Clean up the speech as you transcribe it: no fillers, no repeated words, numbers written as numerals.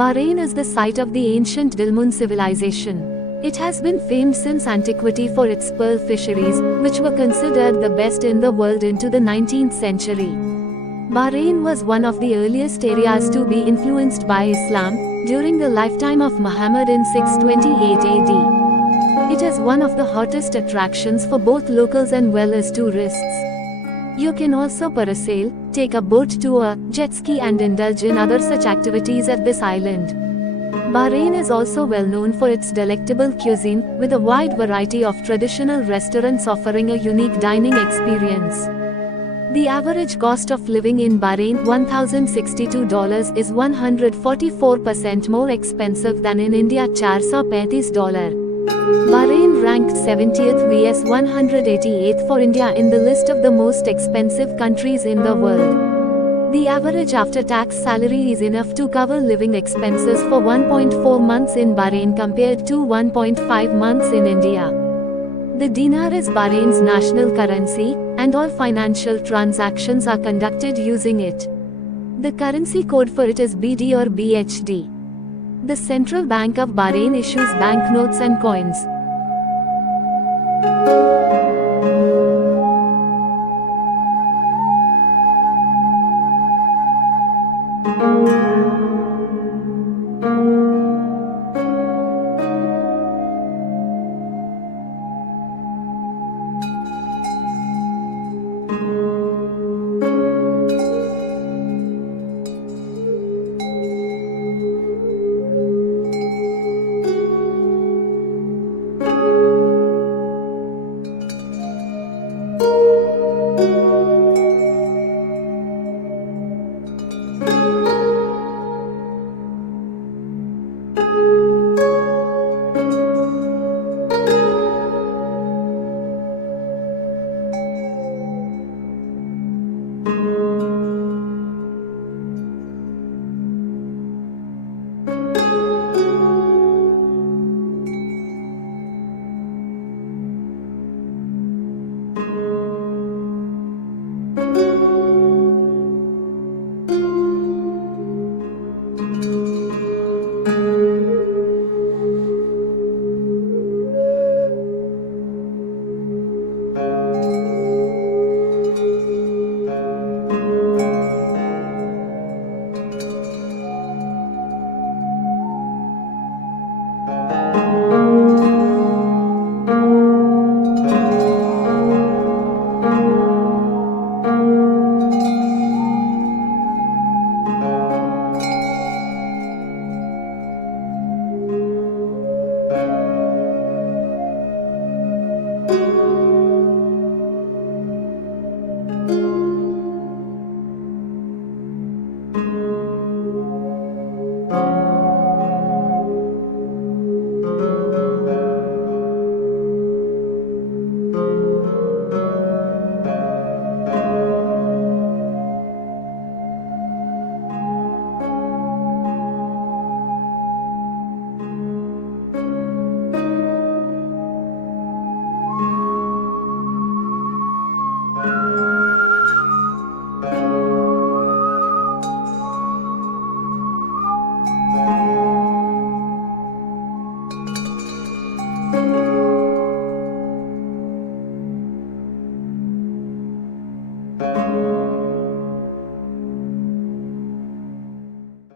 Bahrain is the site of the ancient Dilmun civilization. It has been famed since antiquity for its pearl fisheries, which were considered the best in the world into the 19th century. Bahrain was one of the earliest areas to be influenced by Islam, during the lifetime of Muhammad in 628 AD. It is one of the hottest attractions for both locals and well as tourists. You can also parasail, take a boat tour, jet ski and indulge in other such activities at this island. Bahrain is also well known for its delectable cuisine, with a wide variety of traditional restaurants offering a unique dining experience. The average cost of living in Bahrain, $1,062, is 144% more expensive than in India, $435. Bahrain ranked 70th vs 188th for India in the list of the most expensive countries in the world. The average after-tax salary is enough to cover living expenses for 1.4 months in Bahrain compared to 1.5 months in India. The dinar is Bahrain's national currency, and all financial transactions are conducted using it. The currency code for it is BD or BHD. The Central Bank of Bahrain issues banknotes and coins.